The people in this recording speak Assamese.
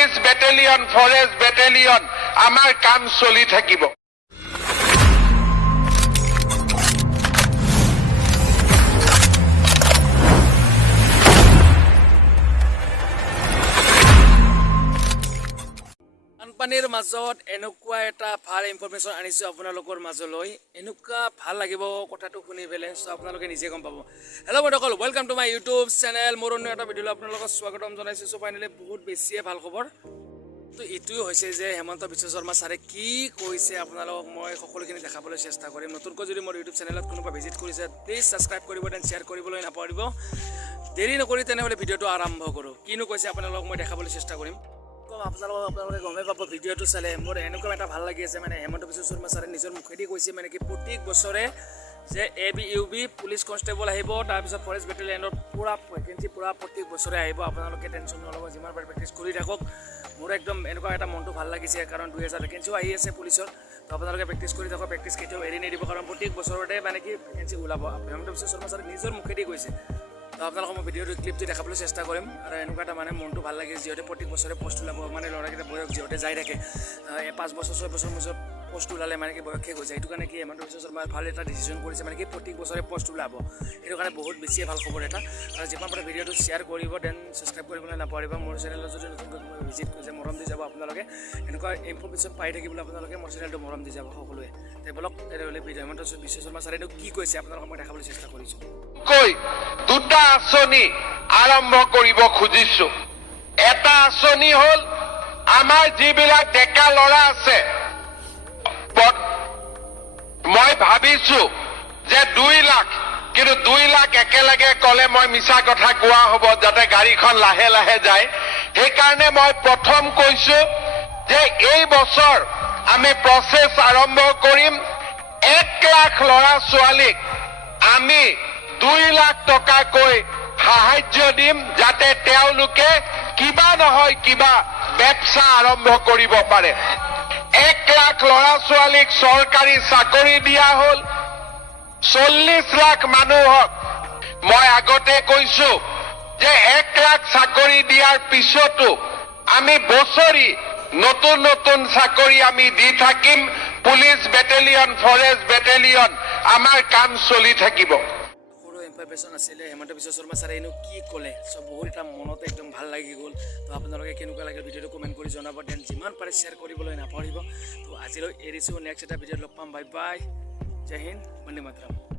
পুলিশ বেটেলিয়ন ফৰেষ্ট বেটেলিয়ন আমাৰ কাম চলি থাকিব। বানপানীৰ মাজত এনেকুৱা এটা ভাল ইনফৰমেশ্যন আনিছোঁ আপোনালোকৰ মাজলৈ, এনেকুৱা ভাল লাগিব কথাটো শুনি পেলাই। চ' আপোনালোকে নিজে গম পাব। হেল্ল' বন্ধুসকল, welcome to my YouTube channel. মোৰ অন্য এটা ভিডিঅ'লৈ আপোনালোকক স্বাগতম জনাইছোঁ। চ' ফাইনেলি বহুত বেছিয়ে ভাল খবৰ। তো এইটোৱে হৈছে যে হেমন্ত বিশ্ব শৰ্মা ছাৰে কি কৈছে আপোনালোকক মই সকলোখিনি দেখাবলৈ চেষ্টা কৰিম। নতুনকৈ যদি মোৰ ইউটিউব চেনেলত কোনোবা ভিজিট কৰিছে প্লিজ ছাবস্ক্ৰাইব কৰিব, দেন শ্বেয়াৰ কৰিবলৈ নাপাহৰিব। দেৰি নকৰি তেনেহ'লে ভিডিঅ'টো আৰম্ভ কৰোঁ। কিনো কৈছে আপোনালোকক মই দেখাবলৈ চেষ্টা কৰিম। আপোনালোকে গমেই পাব ভিডিঅ'টো চালে। মোৰ এনেকুৱা এটা ভাল লাগি আছে, মানে হেমন্ত বিশ্ব শৰ্মা ছাৰে নিজৰ মুখেদি কৈছে মানে কি প্ৰত্যেক বছৰে যে ABUB পুলিচ কনষ্টেবল আহিব, তাৰপিছত ফৰেষ্ট বেটেলিয়নৰ পূৰা ভেকেঞ্চি পূৰা প্ৰত্যেক বছৰে আহিব। আপোনালোকে টেনশ্যন নল'ব, যিমান পাৰে প্ৰেক্টিছ কৰি থাকক। মোৰ একদম এনেকুৱা এটা মনটো ভাল লাগিছে, কাৰণ 2000 ভেকেঞ্চিও আহি আছে পুলিচৰ। তো আপোনালোকে প্ৰেক্টিছ কৰি থাকক, প্ৰেক্টিছ কেতিয়াও এৰি নিদিব, কাৰণ প্ৰত্যেক বছৰতে মানে কি ভেকেঞ্চি ওলাব। হেমন্ত বিশ্ব শৰ্মা ছাৰে নিজৰ মুখেদি কৈছে। তো আপোনালোকক মই ভিডিঅ'টো ক্লিপটো দেখাবলৈ চেষ্টা কৰিম। আৰু এনেকুৱা এটা মানে মনটো ভাল লাগে, যিহেতু প্ৰত্যেক বছৰে পষ্ট ওলাব, মানে ল'ৰাকেইটা বয়স যিহেতু যাই থাকে 5 বছৰ 6 বছৰ মুজত পষ্ট ওলালে মানে কি বয়স শেষ হৈ যায়। সেইটো কাৰণে কি হেমন্ত বিশ্ব শৰ্মাই ভাল এটা ডিচিশ্যন কৰিছে, মানে কি প্ৰত্যেক বছৰে পষ্ট ওলাব। সেইটো কাৰণে বহুত বেছিয়ে ভাল খবৰ এটা। আৰু যিমান পাৰে ভিডিঅ'টো শ্বেয়াৰ কৰিব, দেন ছাবস্ক্ৰাইব কৰিবলৈ নাপাহৰিব। মোৰ চেনেলত যদি নতুনকৈ ভিজিট কৰিছে মৰম দি যাব আপোনালোকে। এনেকুৱা ইনফৰমেশ্যন পাই থাকিবলৈ আপোনালোকে মোৰ চেনেলটো মৰম দি যাব সকলোৱে। বলক তেনেহ'লে হেমন্ত বিশ্ব শৰ্মা ছাৰেনো কি কৈছে আপোনালোকক মই দেখাবলৈ চেষ্টা কৰিছোঁ। দুটা আঁচনি আৰম্ভ কৰিব খুজিছো। এটা আঁচনি হ'ল আমাৰ যিবিলাক ডেকা ল'ৰা আছে, মই ভাবিছো যে 2 লাখ, কিন্তু 2 লাখ একেলগে ক'লে মই মিছা কথা কোৱা হ'ব, যাতে গাড়ীখন লাহে লাহে যায়। সেইকাৰণে মই প্ৰথম কৈছো যে এই বছৰ আমি প্ৰচেছ আৰম্ভ কৰিম। 1 লাখ ল'ৰা ছোৱালীক আমি 2 লাখ টকাকৈ সাহায্য দিম, যাতে তেওঁলোকে কিবা নহয় কিবা ব্যৱস্থা আৰম্ভ কৰিব পাৰে। 1 লাখ ল'ৰা ছোৱালীক চৰকাৰী চাকৰি দিয়া হ'ল। 40 লাখ মানুহক মই আগতে কৈছো যে 1 লাখ চাকৰি দিয়াৰ পিছতো আমি বছৰি নতুন নতুন চাকৰি আমি দি থাকিম। পুলিচ বেটেলিয়ন ফৰেষ্ট বেটেলিয়ন আমাৰ কাম চলি থাকিব। ইনফৰমেশ্যন আছিলে হেমন্ত বিশ্ব শৰ্মা ছাৰে এনো কি ক'লে। চ' বহুত এটা মনত একদম ভাল লাগি গ'ল। তো আপোনালোকে কেনেকুৱা লাগে ভিডিঅ'টো কমেণ্ট কৰি জনাব, দেন যিমান পাৰে শ্বেয়াৰ কৰিবলৈ নাপাহৰিব। তো আজিলৈ এৰিছোঁ, নেক্সট এটা ভিডিঅ'ত লগ পাম। বাই বাই, জয় হিন্দ, বন্দে মাতৰম।